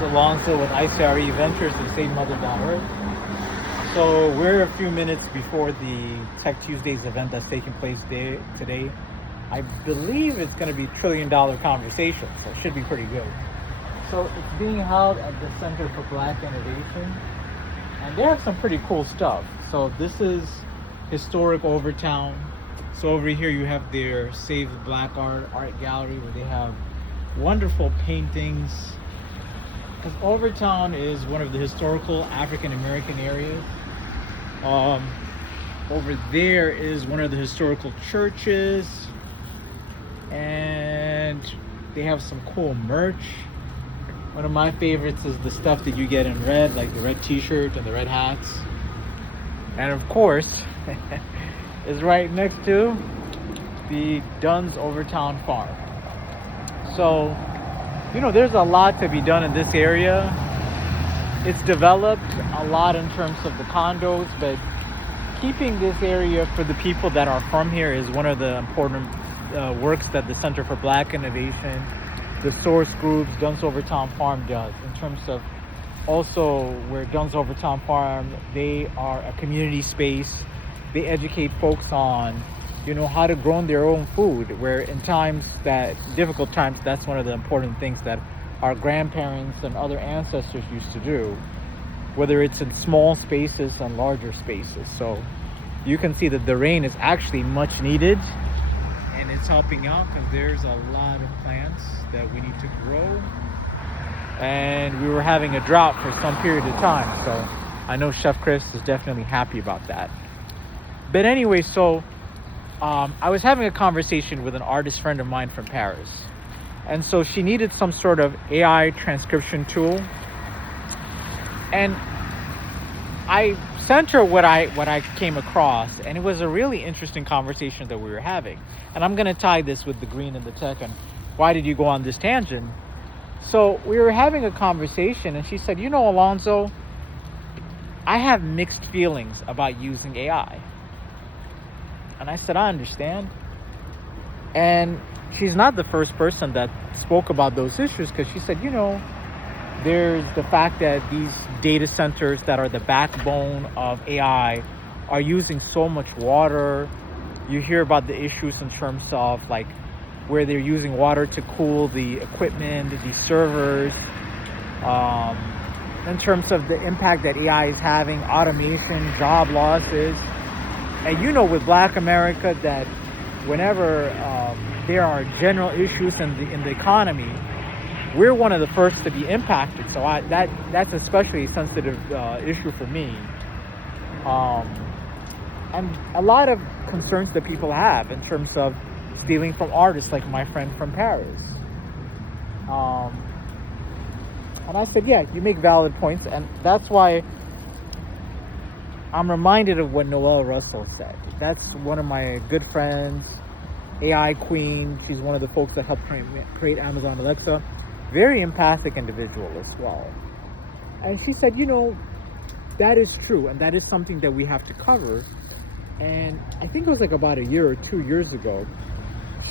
Alonso with ICRE Ventures and SaveMother.org. So we're a few minutes before the Tech Tuesdays event that's taking place today. I believe it's going to be $1 trillion conversation, so it should be pretty good. So it's being held at the Center for Black Innovation, and they have some pretty cool stuff. So this is historic Overtown. So over here you have their Save the Black art gallery where they have wonderful paintings. Because Overtown is one of the historical African American areas. Over there is one of the historical churches, and they have some cool merch. One of my favorites is the stuff that you get in red, like the red t-shirt and the red hats. And of course, is right next to the Dunn's Overtown Farm. So, there's a lot to be done in this area. It's developed a lot in terms of the condos, but keeping this area for the people that are from here is one of the important works that the Center for Black Innovation, the source groups, Dunn's Overtown Farm does, in terms of also where Dunn's Overtown Farm, they are a community space. They educate folks on, how to grow their own food, where in difficult times, that's one of the important things that our grandparents and other ancestors used to do, whether it's in small spaces and larger spaces. So you can see that the rain is actually much needed, and it's helping out because there's a lot of plants that we need to grow. And we were having a drought for some period of time, so I know Chef Chris is definitely happy about that. But anyway, so I was having a conversation with an artist friend of mine from Paris, and so she needed some sort of AI transcription tool, and I sent her what I came across, and it was a really interesting conversation that we were having. And I'm going to tie this with the green and the tech and why did you go on this tangent. So we were having a conversation, and she said, Alonso, I have mixed feelings about using AI. And I said, I understand. And she's not the first person that spoke about those issues, because she said, there's the fact that these data centers that are the backbone of AI are using so much water. You hear about the issues in terms of where they're using water to cool the equipment, the servers, in terms of the impact that AI is having, automation, job losses. And with Black America, that whenever there are general issues in the economy, we're one of the first to be impacted. So that's especially a sensitive issue for me. And a lot of concerns that people have in terms of stealing from artists like my friend from Paris. And I said, yeah, you make valid points. And that's why I'm reminded of what Noelle Russell said. That's one of my good friends, AI Queen. She's one of the folks that helped create Amazon Alexa. Very empathic individual as well. And she said, that is true, and that is something that we have to cover. And I think it was about a year or 2 years ago,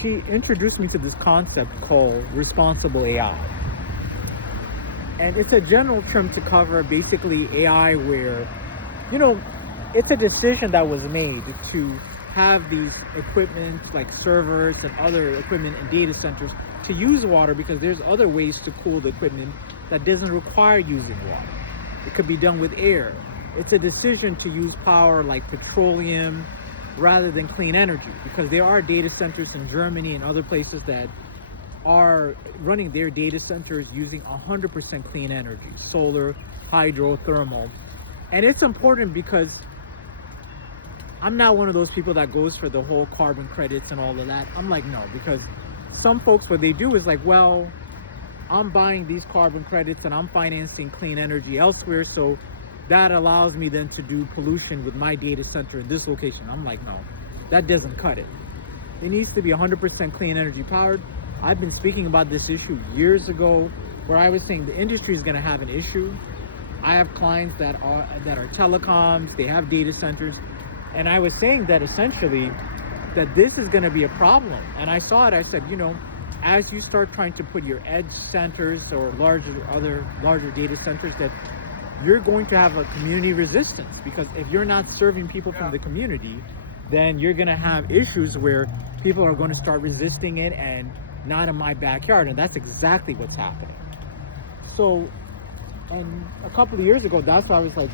she introduced me to this concept called responsible AI. And it's a general term to cover basically AI where, it's a decision that was made to have these equipment like servers and other equipment in data centers to use water, because there's other ways to cool the equipment that doesn't require using water. It could be done with air. It's a decision to use power like petroleum rather than clean energy, because there are data centers in Germany and other places that are running their data centers using 100% clean energy, solar, hydro, thermal. And it's important because I'm not one of those people that goes for the whole carbon credits and all of that. I'm like, no, because some folks, what they do is well, I'm buying these carbon credits and I'm financing clean energy elsewhere, so that allows me then to do pollution with my data center in this location. I'm like, no, that doesn't cut it. It needs to be 100% clean energy powered. I've been speaking about this issue years ago, where I was saying the industry is going to have an issue. I have clients that are telecoms, they have data centers, and I was saying that essentially that this is going to be a problem. And I saw it, I said, as you start trying to put your edge centers or larger data centers, that you're going to have a community resistance, because if you're not serving people from the community, then you're going to have issues where people are going to start resisting it and not in my backyard. And that's exactly what's happening. So, and a couple of years ago, that's why I was like,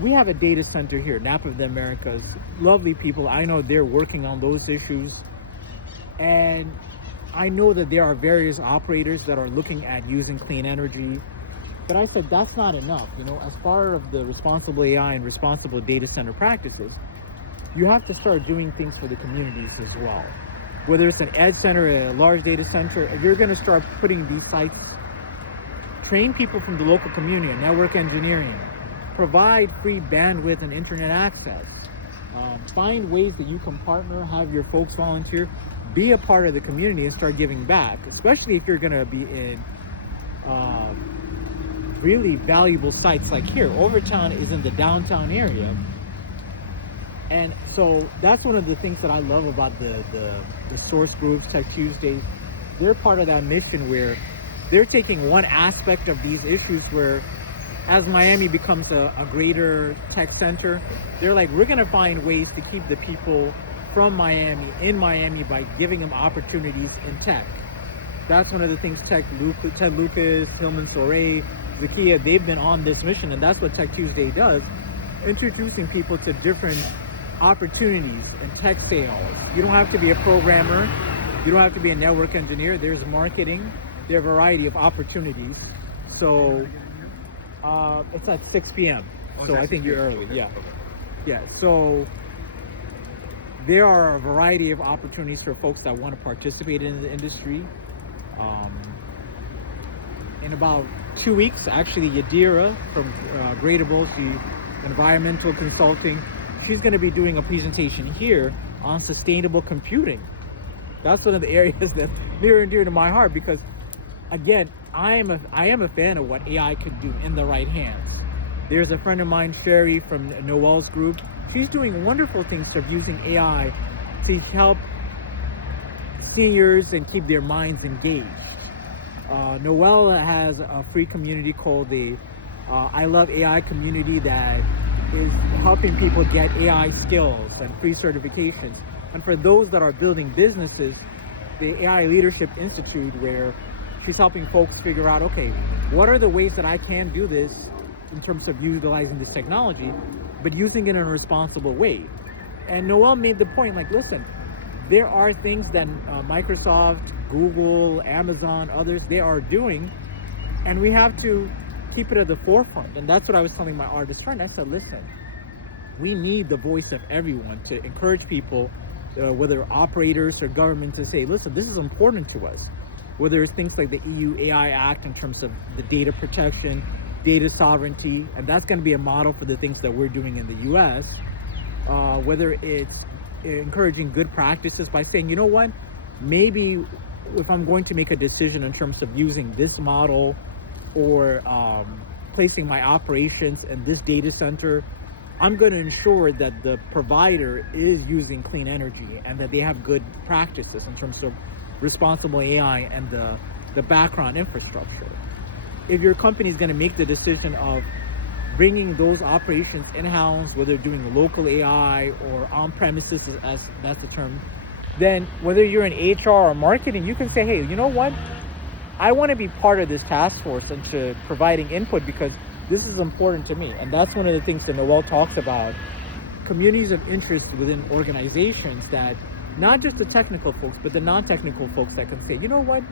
we have a data center here, Napa of the Americas, lovely people. I know they're working on those issues. And I know that there are various operators that are looking at using clean energy. But I said, that's not enough. You know, as part of the responsible AI and responsible data center practices, you have to start doing things for the communities as well. Whether it's an edge center, a large data center, you're going to start putting these sites, train people from the local community, network engineering, provide free bandwidth and internet access, find ways that you can partner, have your folks volunteer, be a part of the community and start giving back, especially if you're going to be in really valuable sites like here. Overtown is in the downtown area. And so that's one of the things that I love about the source groups, Tech Tuesdays. They're part of that mission where they're taking one aspect of these issues where, as Miami becomes a greater tech center, they're like, we're gonna find ways to keep the people from Miami in Miami by giving them opportunities in tech. That's one of the things Ted Lucas, Hillman Soray, Zakia, they've been on this mission, and that's what Tech Tuesday does, introducing people to different opportunities in tech sales. You don't have to be a programmer, you don't have to be a network engineer. There's marketing, there are a variety of opportunities. So it's at 6 p.m. So I think you're early. Yeah. So there are a variety of opportunities for folks that want to participate in the industry. In about 2 weeks, actually, Yadira from Gradable, she's environmental consulting, she's going to be doing a presentation here on sustainable computing. That's one of the areas that's near and dear to my heart, because again, I am a fan of what AI could do in the right hands. There's a friend of mine, Sherry from Noel's group. She's doing wonderful things of using AI to help seniors and keep their minds engaged. Noel has a free community called the I Love AI community that is helping people get AI skills and free certifications. And for those that are building businesses, the AI Leadership Institute, where she's helping folks figure out, okay, what are the ways that I can do this in terms of utilizing this technology, but using it in a responsible way. And Noel made the point, like, listen, there are things that Microsoft, Google, Amazon, others, they are doing, and we have to keep it at the forefront. And that's what I was telling my artist friend. I said, listen, we need the voice of everyone to encourage people, whether operators or government, to say, listen, this is important to us. Whether it's things like the EU AI Act in terms of the data protection, data sovereignty, and that's going to be a model for the things that we're doing in the US. Whether it's encouraging good practices by saying, you know what, maybe if I'm going to make a decision in terms of using this model or placing my operations in this data center, I'm going to ensure that the provider is using clean energy and that they have good practices in terms of responsible AI and the background infrastructure. If your company is going to make the decision of bringing those operations in-house, whether doing local AI or on-premises, as that's the term, then whether you're in HR or marketing, you can say, hey, you know what? I want to be part of this task force and to providing input because this is important to me. And that's one of the things that Noel talks about, communities of interest within organizations, that not just the technical folks, but the non-technical folks that can say, you know what?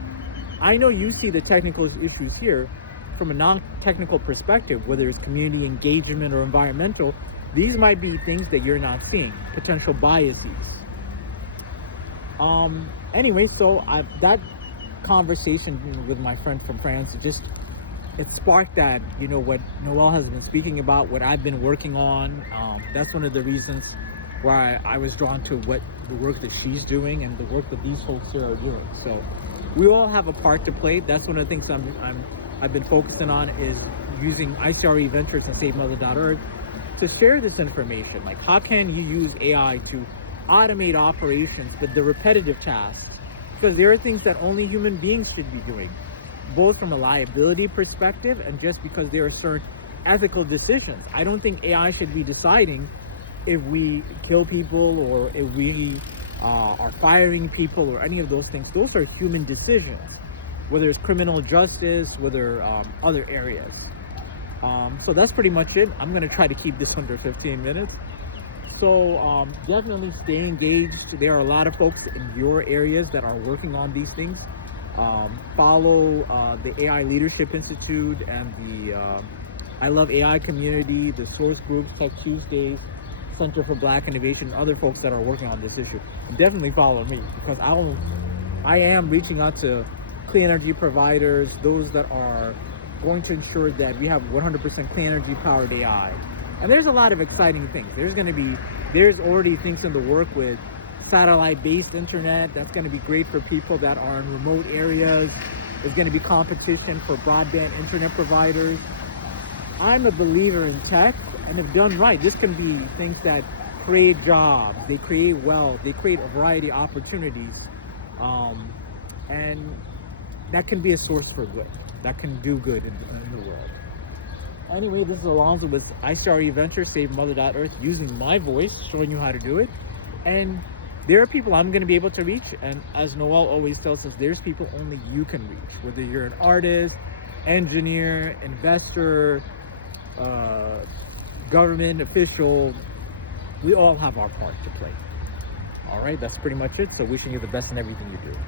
I know you see the technical issues here from a non-technical perspective, whether it's community engagement or environmental. These might be things that you're not seeing, potential biases. Anyway, so that conversation with my friend from France, it sparked that, you know, what Noel has been speaking about, what I've been working on. That's one of the reasons why I was drawn to what the work that she's doing and the work that these folks here are doing. So we all have a part to play. That's one of the things I've been focusing on, is using ICRE Ventures and SaveMother.org to share this information. Like, how can you use AI to automate operations, but the repetitive tasks, because there are things that only human beings should be doing, both from a liability perspective and just because there are certain ethical decisions. I don't think AI should be deciding if we kill people or if we are firing people or any of those things. Those are human decisions, whether it's criminal justice, whether other areas. So that's pretty much it. I'm going to try to keep this under 15 minutes. So definitely stay engaged. There are a lot of folks in your areas that are working on these things. Follow the AI Leadership Institute and the I Love AI community, the source groups, Tech Tuesdays, Center for Black Innovation, and other folks that are working on this issue. And definitely follow me, because I am reaching out to clean energy providers, those that are going to ensure that we have 100% clean energy powered AI. And there's a lot of exciting things. There's already things in the work with satellite-based internet. That's going to be great for people that are in remote areas. There's going to be competition for broadband internet providers. I'm a believer in tech, and if done right, this can be things that create jobs, they create wealth, they create a variety of opportunities, and that can be a source for good. That can do good in the world. Anyway, this is Alonzo with iStarRE Ventures, Save Mother.Earth, using my voice, showing you how to do it. And there are people I'm going to be able to reach, and as Noel always tells us, there's people only you can reach, whether you're an artist, engineer, investor, government official. We all have our part to play. All right, that's pretty much it. So wishing you the best in everything you do.